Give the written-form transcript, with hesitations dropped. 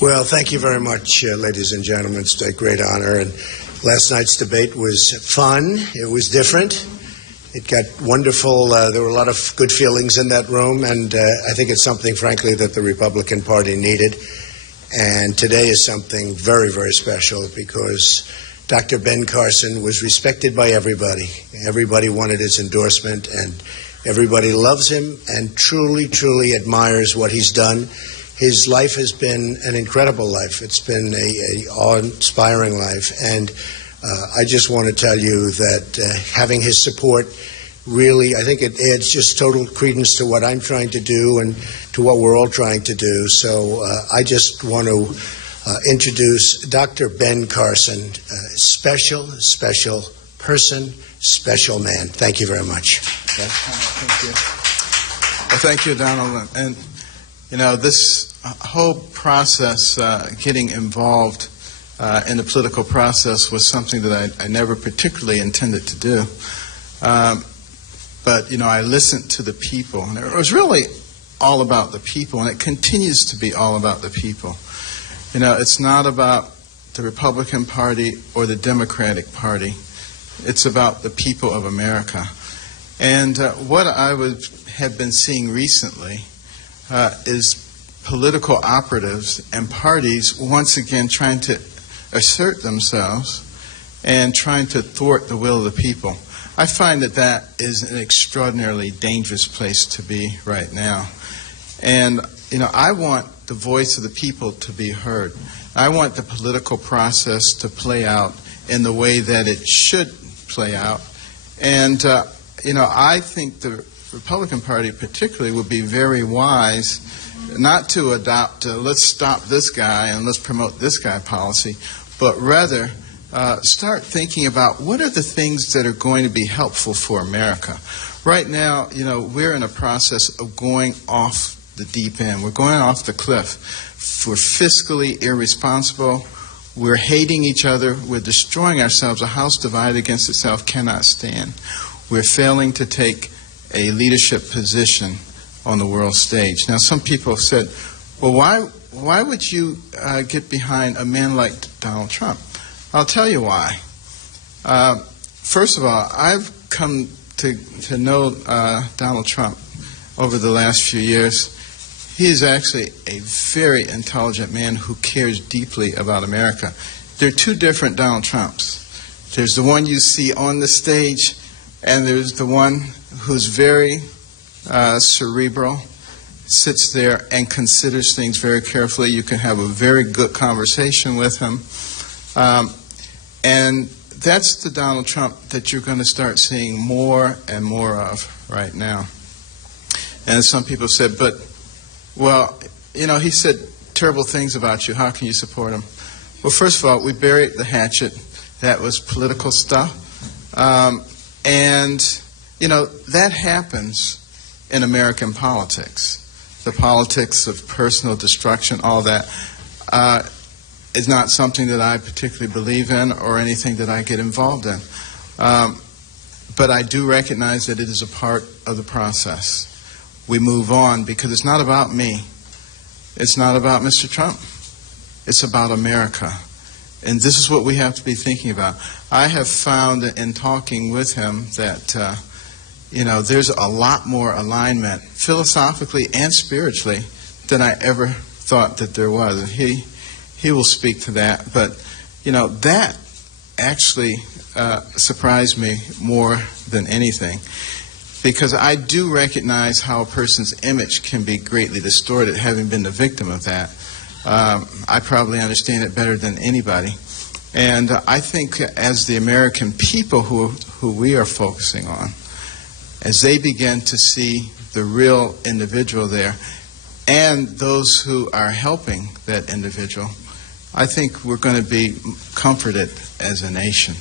Well, thank you very much, ladies and gentlemen. It's a great honor. And last night's debate was fun. It was different. It got wonderful. There were a lot of good feelings in that room, and I think it's something, frankly, that the Republican Party needed. And today is something very, very special because Dr. Ben Carson was respected by everybody. Everybody wanted his endorsement, and everybody loves him and truly, truly admires what he's done. His life has been an incredible life. It's been a awe-inspiring life, and I just want to tell you that having his support really, I think it adds just total credence to what I'm trying to do and to what we're all trying to do. So I just want to introduce Dr. Ben Carson, special, special person, special man. Thank you very much. Okay. Thank you. Well, thank you, Donald. And, you know, this whole process, getting involved in the political process was something that I never particularly intended to do. But, you know, I listened to the people, and it was really all about the people, and it continues to be all about the people. You know, it's not about the Republican Party or the Democratic Party. It's about the people of America. And what I have been seeing recently is political operatives and parties once again trying to assert themselves and trying to thwart the will of the people. I find that that is an extraordinarily dangerous place to be right now. And, you know, I want the voice of the people to be heard. I want the political process to play out in the way that it should play out. And, you know, I think the Republican Party particularly would be very wise not to adopt let's stop this guy and let's promote this guy policy, but rather start thinking about what are the things that are going to be helpful for America. Right now, you know, we're in a process of going off the deep end. We're going off the cliff. We're fiscally irresponsible. We're hating each other. We're destroying ourselves. A house divided against itself cannot stand. We're failing to take a leadership position on the world stage. Now, some people have said, well, why would you get behind a man like Donald Trump? I'll tell you why. First of all, I've come to know Donald Trump over the last few years. He is actually a very intelligent man who cares deeply about America. There are two different Donald Trumps. There's the one you see on the stage, and there's the one who's very cerebral, sits there and considers things very carefully. You can have a very good conversation with him. And that's the Donald Trump that you're going to start seeing more and more of right now. And some people said, but, well, you know, he said terrible things about you. How can you support him? Well, first of all, we buried the hatchet. That was political stuff. And, you know, that happens in American politics. The politics of personal destruction, all that, is not something that I particularly believe in or anything that I get involved in. But I do recognize that it is a part of the process. We move on because it's not about me. It's not about Mr. Trump. It's about America. And this is what we have to be thinking about. I have found in talking with him that you know, there's a lot more alignment, philosophically and spiritually, than I ever thought that there was. And he will speak to that. But, you know, that actually surprised me more than anything, because I do recognize how a person's image can be greatly distorted, having been the victim of that. I probably understand it better than anybody. And I think as the American people who we are focusing on, as they begin to see the real individual there and those who are helping that individual, I think we're going to be comforted as a nation.